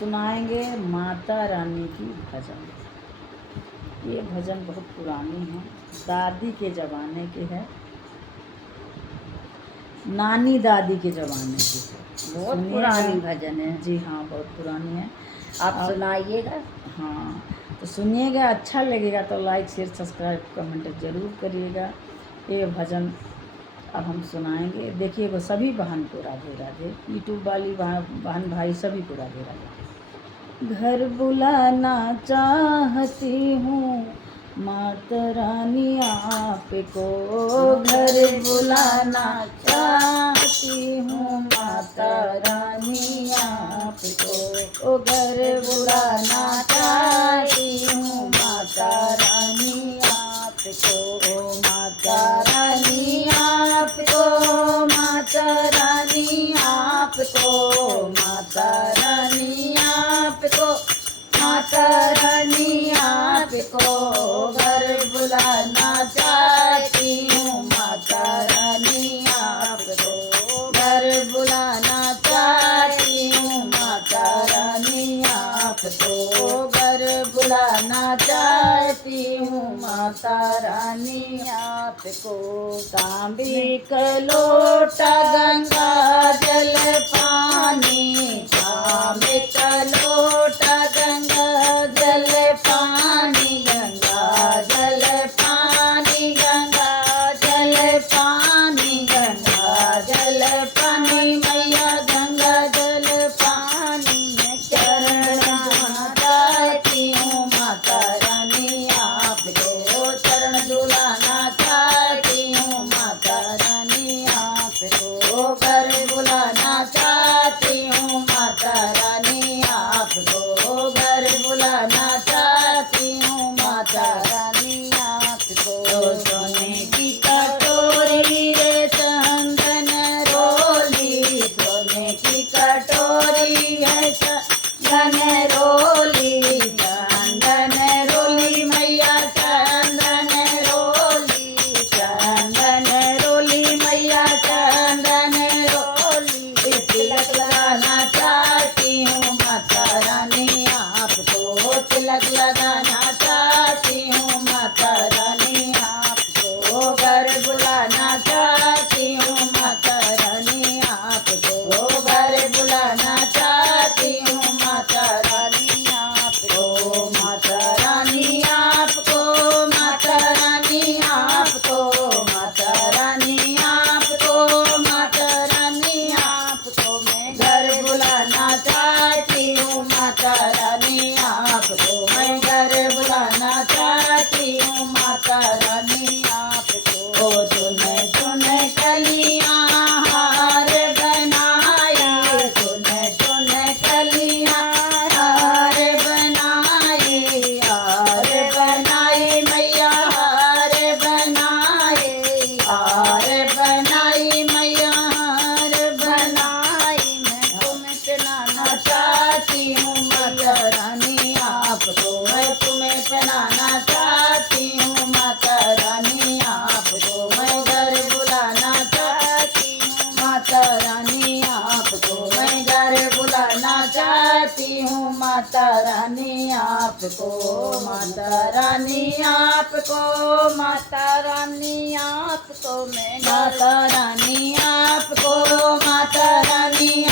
सुनाएंगे माता रानी की भजन। ये भजन बहुत पुरानी है, दादी के ज़माने के है, नानी दादी के ज़माने की है। बहुत पुरानी भजन है। जी हाँ, बहुत पुरानी है। आप सुनाइएगा। हाँ, तो सुनिएगा, अच्छा लगेगा तो लाइक शेयर सब्सक्राइब कमेंट ज़रूर करिएगा। ये भजन अब हम सुनाएंगे। देखिए वो सभी बहन को राधे राधे, यूट्यूब वाली बहन भाई सभी को राधे राधे। घर बुलाना चाहती हूँ माता रानी आपको, घर बुलाना चाहती हूँ माता रानी आपको, घर बुलाना चाहती हूँ माता रानी आपको, माता रानी आपको, माता रानी आपको, माता रानी आपको, माता रानी आपको, घर बुलाना चाहती हूँ माता रानी आपको, घर बुलाना चाहती हूँ माता रानी आपको, घर बुलाना चाहती हूँ माता रानी आपको। तांबे का लोटा गंगा जल पानी, तांबे का लोटा गंगा जल पानी, गंगा जल पानी, गंगा जल पानी, गंगा जल पानी, मैया गंगा जल पानी में चरण चाहती हूँ माता रानी आपको, चरण झुलाना चाहती हूँ माता रानी आपको, घर बुलाना चाहती हूँ माता रानी आपको, घर बुलाना चाहती हूँ माता रानी आपको। सोने की कटोरी रे चंदन रोली, सोने की कटोरी है चंदन रोली, चंदन रोली मैया चंदन रोली, चंदन रोली मैया चंदन रोली, तिलक लगाना चाहती हूँ माता रानी आपको, तिलक लगाना चाहती हूँ माता रानी आपको, घर बुलाना चाहती हूँ माता रानी आपको, घर बुलाना चाहती हूँ माता रानी आपको, माता रानी आपको, माता रानी आपको, माता रानी आपको, माता रानी आपको, मैं घर बुलाना चाहती हूँ माता रानी आपको, मैं घर बुलाना चाहती हूँ माता रानी आपको। ओ चुने चुने कलियाँ हार बनाई, चुने चुने कलियाँ हार बनाई, हार बनाई मैया हार बनाई, हार बनाई मैया हार बनाई, मैं तुम्हें पहनाना चाहती हूँ माता रानी आपको, मैं तुम्हें पहनाना चाहती हूँ माता रानी आपको, मैं घर बुलाना चाहती हूँ माता रानी आपको, मैं घर बुलाना चाहती हूँ माता रानी आपको, माता रानी आपको, माता रानी आपको, मैं माता रानी आपको, माता रानी